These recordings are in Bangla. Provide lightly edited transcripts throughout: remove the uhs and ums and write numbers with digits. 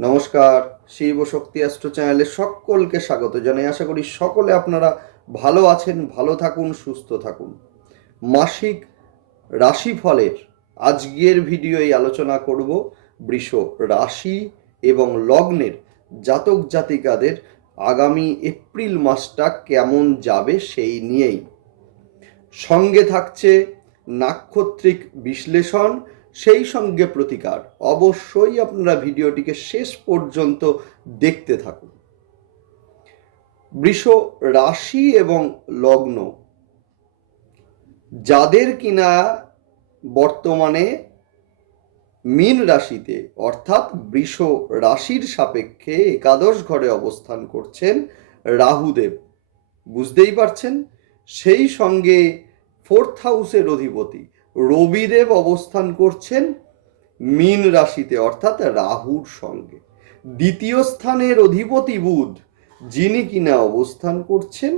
নমস্কার, শিব শক্তি অ্যাস্ট্রো চ্যানেলে সকলকে স্বাগত জানাই। আশা করি সকলে আপনারা ভালো আছেন, ভালো থাকুন, সুস্থ থাকুন। মাসিক রাশিফলের আজকের ভিডিওয় আলোচনা করব বৃষ রাশি এবং লগ্নের জাতক জাতিকাদের আগামী এপ্রিল মাসটা কেমন যাবে সেই নিয়েই। সঙ্গে থাকছে নাক্ষত্রিক বিশ্লেষণ, সেই সঙ্গে প্রতিকার। অবশ্যই আপনারা ভিডিওটিকে শেষ পর্যন্ত দেখতে থাকুন। বৃষ রাশি এবং লগ্ন যাদের কিনা বর্তমানে মীন রাশিতে অর্থাৎ বৃষ রাশির সাপেক্ষে একাদশ ঘরে অবস্থান করছেন রাহুদেব, বুঝতেই পারছেন। সেই সঙ্গে ফোর্থ হাউসের অধিপতি রবিদেব অবস্থান করছেন মীন রাশিতে অর্থাৎ রাহুর সঙ্গে। দ্বিতীয় স্থানের অধিপতি বুধ, যিনি কিনা অবস্থান করছেন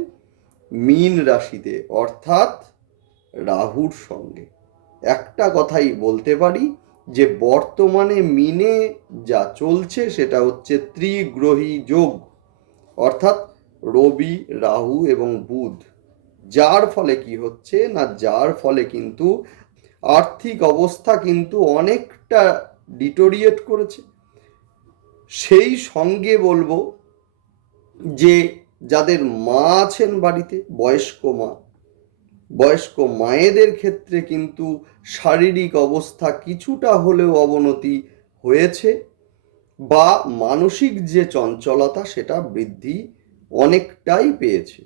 মীন রাশিতে অর্থাৎ রাহুর সঙ্গে। একটা কথাই বলতে পারি যে বর্তমানে মিনে যা চলছে সেটা হচ্ছে ত্রিগ্রহী যোগ, অর্থাৎ রবি, রাহু এবং বুধ। যার ফলে কি হচ্ছে না, যার ফলে কিন্তু আর্থিক অবস্থা কিন্তু অনেকটা ডিটোরিয়েট করেছে। সেই সঙ্গে বলবো যে যাদের মা আছেন বাড়িতে, বয়স্ক মায়েদের ক্ষেত্রে কিন্তু শারীরিক অবস্থা কিছুটা হলেও অবনতি হয়েছে, বা মানসিক যে চঞ্চলতা সেটা বৃদ্ধি অনেকটাই পেয়েছে।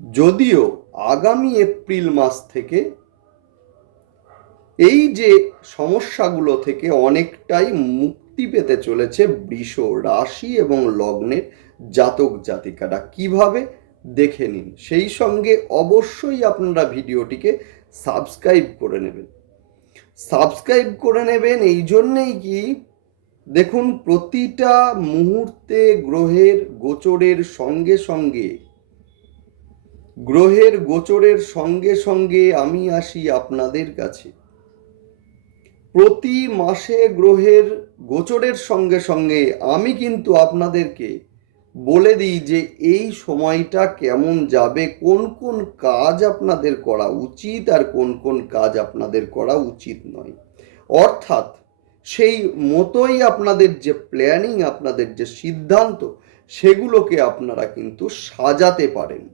যদিও আগামী এপ্রিল মাস থেকে এই যে সমস্যাগুলো থেকে অনেকটাই মুক্তি পেতে চলেছে বৃষ রাশি এবং লগ্নের জাতক জাতিকারা। কিভাবে দেখে নিন, সেই সঙ্গে অবশ্যই আপনারা ভিডিওটিকে সাবস্ক্রাইব করে নেবেন। এই জন্যেই কি, দেখুন, প্রতিটা মুহূর্তে গ্রহের গোচরের সঙ্গে আমি আসি আপনাদের কাছে। প্রতি মাসে গ্রহের গোচরের সঙ্গে সঙ্গে আমি কিন্তু আপনাদেরকে বলে দিই যে এই সময়টা কেমন যাবে, কোন কোন কাজ আপনাদের করা উচিত আর কোন কোন কাজ আপনাদের করা উচিত নয়। অর্থাৎ সেই মতোই আপনাদের যে প্ল্যানিং, আপনাদের যে সিদ্ধান্ত, সেগুলোকে আপনারা কিন্তু সাজাতে পারেন।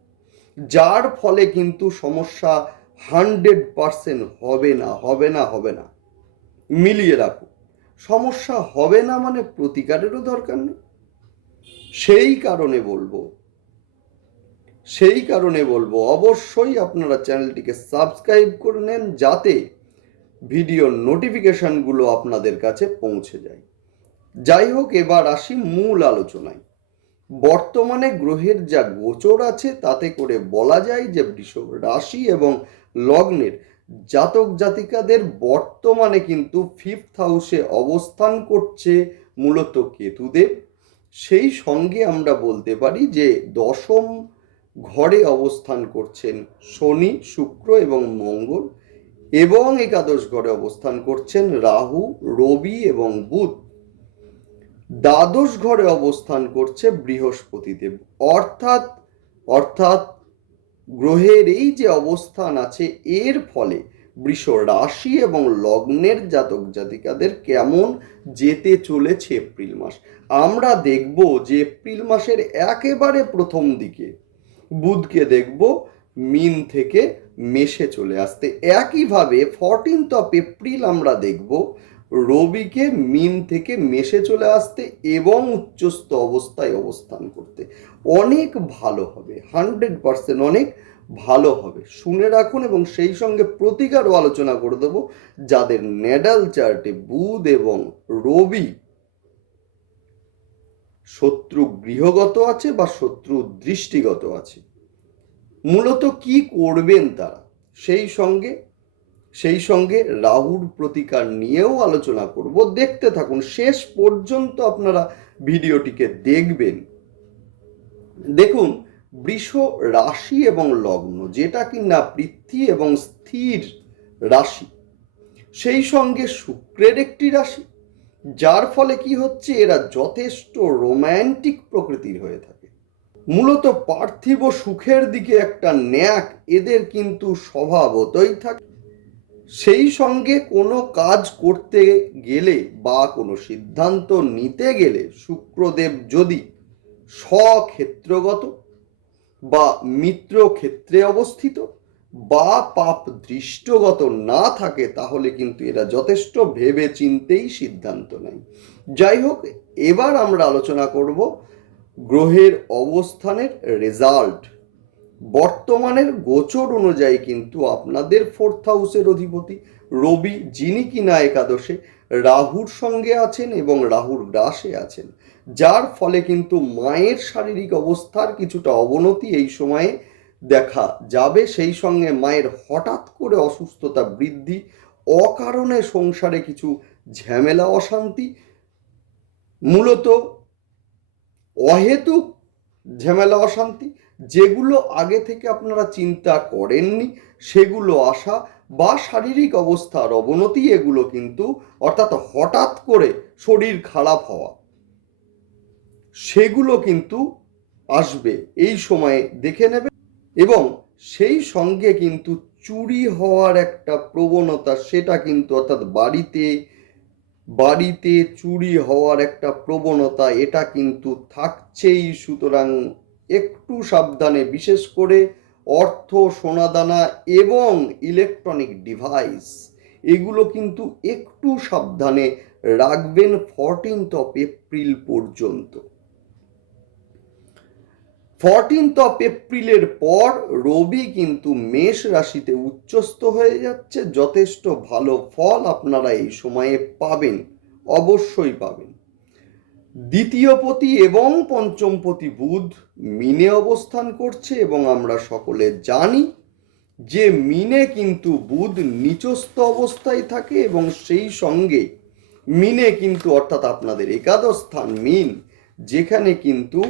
যার ফলে কিন্তু সমস্যা 100% হবে না। মিলিয়ে রাখুন, সমস্যা হবে না মানে প্রতিকারেরও দরকার নেই। সেই কারণে বলবো অবশ্যই আপনারা চ্যানেলটিকে সাবস্ক্রাইব করে নেন, যাতে ভিডিওর নোটিফিকেশনগুলো আপনাদের কাছে পৌঁছে যায়। যাই হোক, এবার আসি মূল আলোচনায়। বর্তমানে গ্রহের যা গোচর আছে তাতে করে বলা যায় যে বৃষ রাশি এবং লগ্নের জাতক জাতিকাদের বর্তমানে কিন্তু ফিফথ হাউসে অবস্থান করছে মূলত কেতুদেব। সেই সঙ্গে আমরা বলতে পারি যে দশম ঘরে অবস্থান করছেন শনি, শুক্র এবং মঙ্গল, এবং একাদশ ঘরে অবস্থান করছেন রাহু, রবি এবং বুধ। দ্বাদশ ঘরে অবস্থান করছে বৃহস্পতিদেব। অর্থাৎ গ্রহের এই যে অবস্থান আছে, এর ফলে বৃষ রাশি এবং লগ্নের জাতক জাতিকাদের কেমন যেতে চলেছে এপ্রিল মাস। আমরা দেখব যে এপ্রিল মাসের একেবারে প্রথম দিকে বুধকে দেখব মিন থেকে মেষে চলে আসতে। একইভাবে 14 এপ্রিল আমরা দেখব রবিকে মিন থেকে মেষে চলে আসতে এবং উচ্চস্থ অবস্থায় অবস্থান করতে। অনেক ভালো হবে, 100% অনেক ভালো হবে, শুনে রাখুন। এবং সেই সঙ্গে প্রতিকারও আলোচনা করে দেবো যাদের নেডাল চার্টে বুধ এবং রবি শত্রু গৃহগত আছে বা শত্রু দৃষ্টিগত আছে, মূলত কি করবেন তারা। সেই সঙ্গে রাহুর প্রতিকার নিয়েও আলোচনা করব। দেখতে থাকুন, শেষ পর্যন্ত আপনারা ভিডিওটিকে দেখবেন। দেখুন, বৃষ রাশি এবং লগ্ন, যেটা কিনা পৃথ্বী এবং স্থির রাশি, সেই সঙ্গে শুক্রের একটি রাশি, যার ফলে কি হচ্ছে, এরা যথেষ্ট রোম্যান্টিক প্রকৃতির হয়ে থাকে। মূলত পার্থিব সুখের দিকে একটা ন্যাক এদের কিন্তু স্বভাবতই থাকে। সেই সঙ্গে কোনো কাজ করতে গেলে বা কোনো সিদ্ধান্ত নিতে গেলে শুক্রদেব যদি স্বক্ষেত্রগত বা মিত্র ক্ষেত্রে অবস্থিত বা পাপ দৃষ্টগত না থাকে, তাহলে কিন্তু এরা যথেষ্ট ভেবে চিন্তেই সিদ্ধান্ত নেয়। যাই হোক, এবার আমরা আলোচনা করব গ্রহের অবস্থানের রেজাল্ট। বর্তমানের গোচর অনুযায়ী কিন্তু আপনাদের 4th হাউসের অধিপতি রবি, যিনি কিনা একাদশে রাহুর সঙ্গে আছেন এবং রাহুর গ্রাসে আছেন, যার ফলে কিন্তু মায়ের শারীরিক অবস্থার কিছুটা অবনতি এই সময়ে দেখা যাবে। সেই সঙ্গে মায়ের হঠাৎ করে অসুস্থতা বৃদ্ধি, অকারণে সংসারে কিছু ঝামেলা অশান্তি, মূলত অহেতুক ঝামেলা অশান্তি, যেগুলো আগে থেকে আপনারা চিন্তা করেননি সেগুলো আসা, বা শারীরিক অবস্থার অবনতি, এগুলো কিন্তু অর্থাৎ হঠাৎ করে শরীর খারাপ হওয়া, সেগুলো কিন্তু আসবে এই সময়ে, দেখে নেবে। এবং সেই সঙ্গে কিন্তু চুরি হওয়ার একটা প্রবণতা, সেটা কিন্তু অর্থাৎ বাড়িতে চুরি হওয়ার একটা প্রবণতা, এটা কিন্তু থাকছেই। সুতরাং একটু সাবধানে, বিশেষ করে অর্থ, সোনাদানা এবং ইলেকট্রনিক ডিভাইস, এগুলো কিন্তু একটু সাবধানে রাখবেন 14th এপ্রিল পর্যন্ত। 14th এপ্রিলের পর রবি কিন্তু মেষ রাশিতে উচ্চস্থ হয়ে যাচ্ছে। যথেষ্ট ভালো ফল আপনারা এই সময়ে পাবেন, অবশ্যই পাবেন। দ্বিতীয়পতি এবং পঞ্চমপতি বুধ মিনে অবস্থান করছে, এবং আমরা সকলে জানি যে মিনে কিন্তু বুধ নিচস্থ অবস্থায় থাকে, এবং সেই সঙ্গে মিনে কিন্তু অর্থাৎ আপনাদের একাদশ স্থান মিন, যেখানে কিন্তু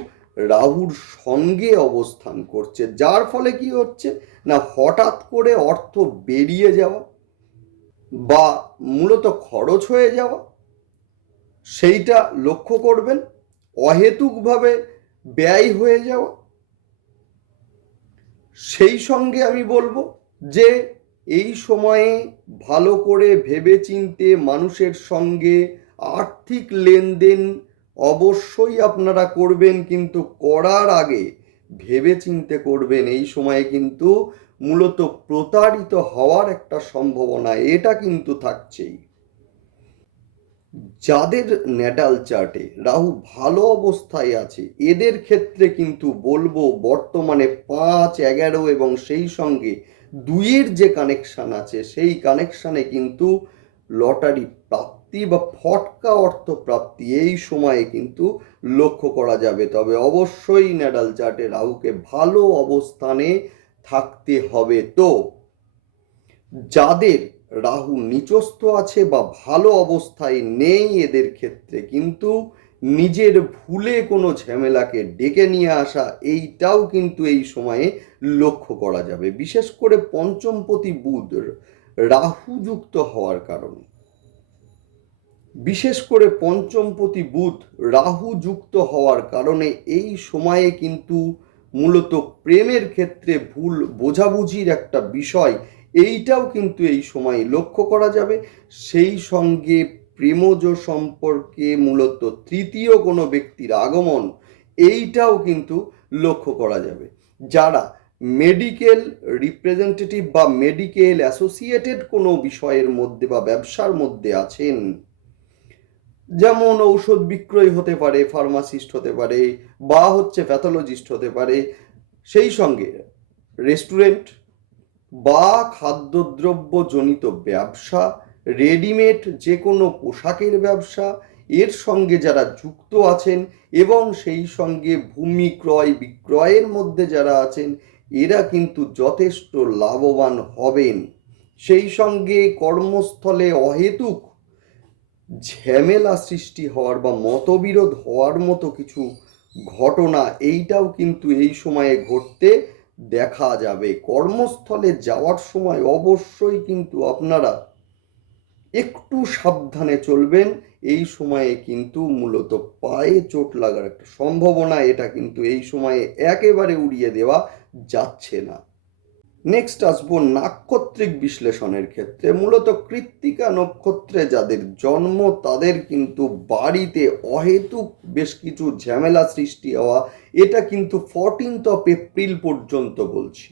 রাহুর সঙ্গে অবস্থান করছে, যার ফলে কি হচ্ছে না, হঠাৎ করে অর্থ বেরিয়ে যাওয়া বা মূলত খরচ হয়ে যাওয়া, সেইটা লক্ষ্য করবেন। অহেতুকভাবে ব্যয় হয়ে যাওয়া। সেই সঙ্গে আমি বলবো যে এই সময়ে ভালো করে ভেবেচিন্তে মানুষের সঙ্গে আর্থিক লেনদেন অবশ্যই আপনারা করবেন, কিন্তু করার আগে ভেবেচিন্তে করবেন। এই সময়ে কিন্তু মূলত প্রতারিত হওয়ার একটা সম্ভাবনা এটা কিন্তু থাকছেই। যাদের ন্যাটাল চার্টে রাহু ভালো অবস্থায় আছে, এদের ক্ষেত্রে কিন্তু বলবো বর্তমানে 5, 11 এবং সেই সঙ্গে 2-এর যে কানেকশান আছে, সেই কানেকশানে কিন্তু লটারি প্রাপ্তি বা ফটকা অর্থ প্রাপ্তি এই সময়ে কিন্তু লক্ষ্য করা যাবে। তবে অবশ্যই ন্যাটাল চার্টে রাহুকে ভালো অবস্থানে থাকতে হবে। তো যাদের রাহু নিচস্থ আছে বা ভালো অবস্থায় নেই, এদের ক্ষেত্রে কিন্তু নিজের ভুলে কোনো ঝামেলাকে ডেকে নিয়ে আসা, এইটাও কিন্তু এই সময়ে লক্ষ্য করা যাবে। বিশেষ করে পঞ্চমপতি বুধ রাহু যুক্ত হওয়ার কারণে, এই সময়ে কিন্তু মূলত প্রেমের ক্ষেত্রে ভুল বোঝাবুঝির একটা বিষয়, এইটাও কিন্তু এই সময় লক্ষ্য করা যাবে। সেই সঙ্গে প্রেমজ সম্পর্কে মূলত তৃতীয় কোনো ব্যক্তির আগমন, এইটাও কিন্তু লক্ষ্য করা যাবে। যারা মেডিকেল রিপ্রেজেন্টেটিভ বা মেডিকেল অ্যাসোসিয়েটেড কোনো বিষয়ের মধ্যে বা ব্যবসার মধ্যে আছেন, যেমন ঔষধ বিক্রয় হতে পারে, ফার্মাসিস্ট হতে পারে, বা প্যাথোলজিস্ট হতে পারে, সেই সঙ্গে রেস্টুরেন্ট বা খাদ্যদ্রব্য জনিত ব্যবসা, রেডিমেড যে কোনো পোশাকের ব্যবসা, এর সঙ্গে যারা যুক্ত আছেন, এবং সেই সঙ্গে ভূমি ক্রয় বিক্রয়ের মধ্যে যারা আছেন, এরা কিন্তু যথেষ্ট লাভবান হবেন। সেই সঙ্গে কর্মস্থলে অহেতুক ঝামেলা সৃষ্টি হওয়ার বা মতবিরোধ হওয়ার মতো কিছু ঘটনা, এইটাও কিন্তু এই সময়ে ঘটতে দেখা যাবে। কর্মস্থলে যাওয়ার সময় অবশ্যই কিন্তু আপনারা একটু সাবধানে চলবেন এই সময়ে কিন্তু মূলত পায়ে চোট লাগার একটা সম্ভাবনা, এটা কিন্তু এই সময়ে একেবারে উড়িয়ে দেওয়া যাচ্ছে না। নেক্সট আসবো নাক্ষত্রিক বিশ্লেষণের ক্ষেত্রে। মূলত কৃত্তিকা নক্ষত্রে যাদের জন্ম তাদের কিন্তু বাড়িতে অহেতুক বেশ কিছু ঝামেলা সৃষ্টি হওয়া, এটা কিন্তু 14 এপ্রিল পর্যন্ত বলছি।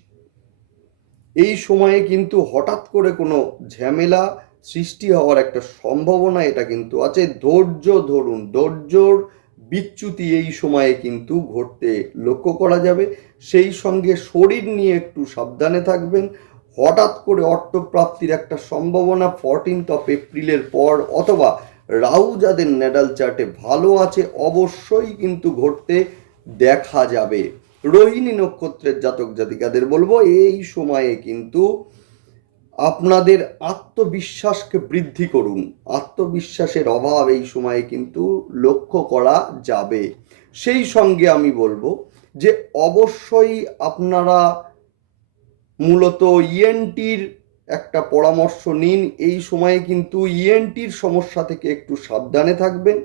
এই সময়ে কিন্তু হঠাৎ করে কোনো ঝামেলা সৃষ্টি হওয়ার একটা সম্ভাবনা এটা কিন্তু আছে। ধৈর্য ধরুন, ধৈর্যর বিচ্যুতি এই সময়ে কিন্তু ঘটতে লক্ষ্য করা যাবে। সেই সঙ্গে শরীর নিয়ে একটু সাবধানে থাকবেন। হঠাৎ করে অর্থপ্রাপ্তির একটা সম্ভাবনা 14 এপ্রিলের পর, অথবা রাহু যাদের ন্যাটাল চার্টে ভালো আছে অবশ্যই কিন্তু ঘটতে দেখা যাবে। রোহিণী নক্ষত্রের জাতক জাতিকাদের বলবো এই সময়ে কিন্তু আপনাদের আত্মবিশ্বাসকে বৃদ্ধি করুন। আত্মবিশ্বাসের অভাব এই সময়ে কিন্তু লক্ষ্য করা যাবে। সেই সঙ্গে আমি বলবো যে অবশ্যই আপনারা মূলত ইএনটির একটা পরামর্শ নিন। এই সময়ে কিন্তু ইএনটির সমস্যা থেকে একটু সাবধানে থাকবেন।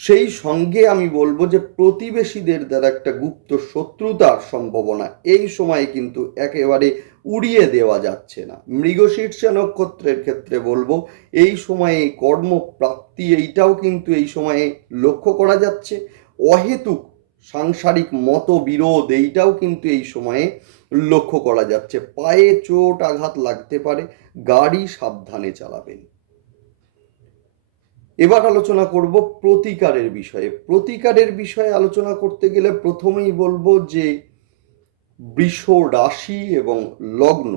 সেই সঙ্গে আমি বলবো যে প্রতিবেশীদের দ্বারা একটা গুপ্ত শত্রুতার সম্ভাবনা এই সময়ে কিন্তু একেবারে উড়িয়ে দেওয়া যাচ্ছে না। মৃগশীর্ষা নক্ষত্রের ক্ষেত্রে বলবো এই সময়ে কর্মপ্রাপ্তি এইটাও কিন্তু এই সময়ে লক্ষ্য করা যাচ্ছে। অহেতুক সাংসারিক মতবিরোধ এইটাও কিন্তু এই সময়ে লক্ষ্য করা যাচ্ছে। পায়ে চোট আঘাত লাগতে পারে, গাড়ি সাবধানে চালাবেন। এবার আলোচনা করব প্রতিকারের বিষয়ে। প্রতিকারের বিষয়ে আলোচনা করতে গেলে প্রথমেই বলবো যে বৃষ রাশি এবং লগ্ন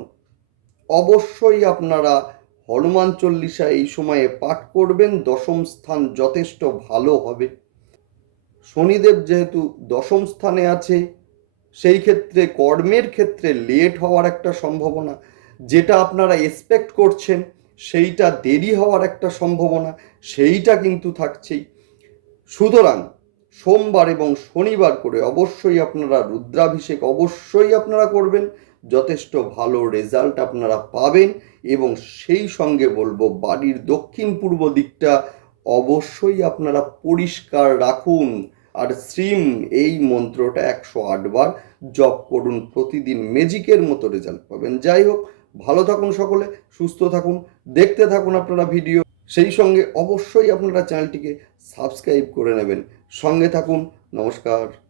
অবশ্যই আপনারা হনুমান চল্লিশা এই সময়ে পাঠ করবেন। দশম স্থান যথেষ্ট ভালো হবে। শনিদেব যেহেতু দশম স্থানে আছে, সেই ক্ষেত্রে কর্মের ক্ষেত্রে লেট হওয়ার একটা সম্ভাবনা, যেটা আপনারা এক্সপেক্ট করছেন সেইটা দেরি হওয়ার একটা সম্ভাবনা সেইটা কিন্তু থাকছেই। সুতরাং সোমবার এবং শনিবার করে অবশ্যই আপনারা রুদ্রাভিষেক অবশ্যই আপনারা করবেন, যথেষ্ট ভালো রেজাল্ট আপনারা পাবেন। এবং সেই সঙ্গে বলবো বাড়ির দক্ষিণ পূর্ব দিকটা অবশ্যই আপনারা পরিষ্কার রাখুন। আর শ্রীম এই মন্ত্রটা 108 বার জপ করুন প্রতিদিন, ম্যাজিকের মতো রেজাল্ট পাবেন। যাই হোক, ভালো থাকুন সকলে, সুস্থ থাকুন, দেখতে থাকুন আপনারা ভিডিও। সেই সঙ্গে অবশ্যই আপনারা চ্যানেলটিকে সাবস্ক্রাইব করে নেবেন। সঙ্গে থাকুন। নমস্কার।